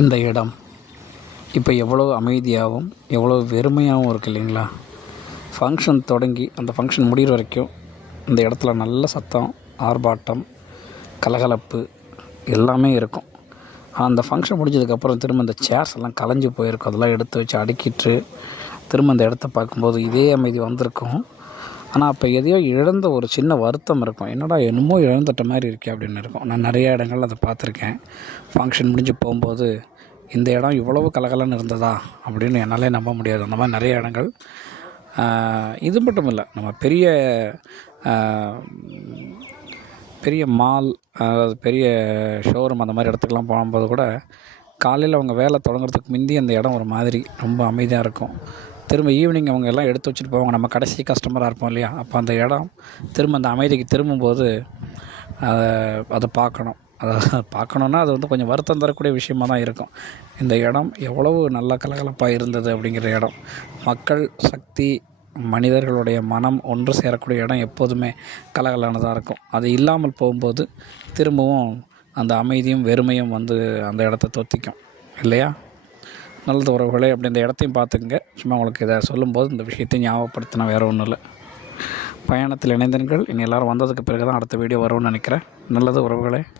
இந்த இடம் இப்போ எவ்வளோ அமைதியாகவும் எவ்வளோ வெறுமையாகவும் இருக்குது இல்லைங்களா? ஃபங்க்ஷன் தொடங்கி அந்த ஃபங்க்ஷன் முடிகிற வரைக்கும் இந்த இடத்துல நல்ல சத்தம், ஆர்ப்பாட்டம், கலகலப்பு எல்லாமே இருக்கும். ஆனால் அந்த ஃபங்க்ஷன் முடிஞ்சதுக்கப்புறம் திரும்ப இந்த சேர்ஸ் எல்லாம் கலைஞ்சி போயிருக்கும். அதெல்லாம் எடுத்து வச்சு அடுக்கிட்டு திரும்ப அந்த இடத்த பார்க்கும்போது இதே அமைதி வந்திருக்கும். ஆனால் அப்போ எதையோ இழந்த ஒரு சின்ன வருத்தம் இருக்கும். என்னடா என்னமோ இழந்துட்ட மாதிரி இருக்கே அப்படின்னு இருக்கும். நான் நிறையா இடங்கள்ல அதை பார்த்துருக்கேன். ஃபங்க்ஷன் முடிஞ்சு போகும்போது இந்த இடம் இவ்வளவு கலகலன்னு இருந்ததா அப்படின்னு என்னாலே நம்ப முடியாது. அந்த மாதிரி நிறைய இடங்கள். இது மட்டும் இல்லை, நம்ம பெரிய பெரிய மால், அதாவது பெரிய ஷோரூம் அந்த மாதிரி இடத்துக்குலாம் போகும்போது கூட காலையில் அவங்க வேலை தொடங்குறதுக்கு முந்தி அந்த இடம் ஒரு மாதிரி ரொம்ப அமைதியாக இருக்கும். திரும்ப ஈவினிங் அவங்க எல்லாம் எடுத்து வச்சுட்டு போவாங்க. நம்ம கடைசி கஸ்டமராக இருப்போம் இல்லையா? அப்போ அந்த இடம் திரும்ப அந்த அமைதிக்கு திரும்பும்போது அதை பார்க்கணும். அதை பார்க்கணுன்னா அது வந்து கொஞ்சம் வருத்தம் தரக்கூடிய விஷயமாக தான் இருக்கும். இந்த இடம் எவ்வளவு நல்ல கலகலப்பாக இருந்தது அப்படிங்கிற இடம். மக்கள் சக்தி, மனிதர்களுடைய மனம் ஒன்று சேரக்கூடிய இடம் எப்போதுமே கலகலானதாக இருக்கும். அது இல்லாமல் போகும்போது திரும்பவும் அந்த அமைதியும் வெறுமையும் வந்து அந்த இடத்த தொத்திக்கும் இல்லையா? நல்லது உறவுகளே, அப்படி இந்த இடத்தையும் பார்த்துக்குங்க. சும்மா உங்களுக்கு இதை சொல்லும்போது இந்த விஷயத்தையும் ஞாபகப்படுத்தினா வேறு ஒன்றும் இல்லை. பயணத்தில் இணைந்தீர்கள். இனி எல்லோரும் வந்ததுக்கு பிறகு தான் அடுத்த வீடியோ வரும்னு நினைக்கிறேன். நல்லது உறவுகளே.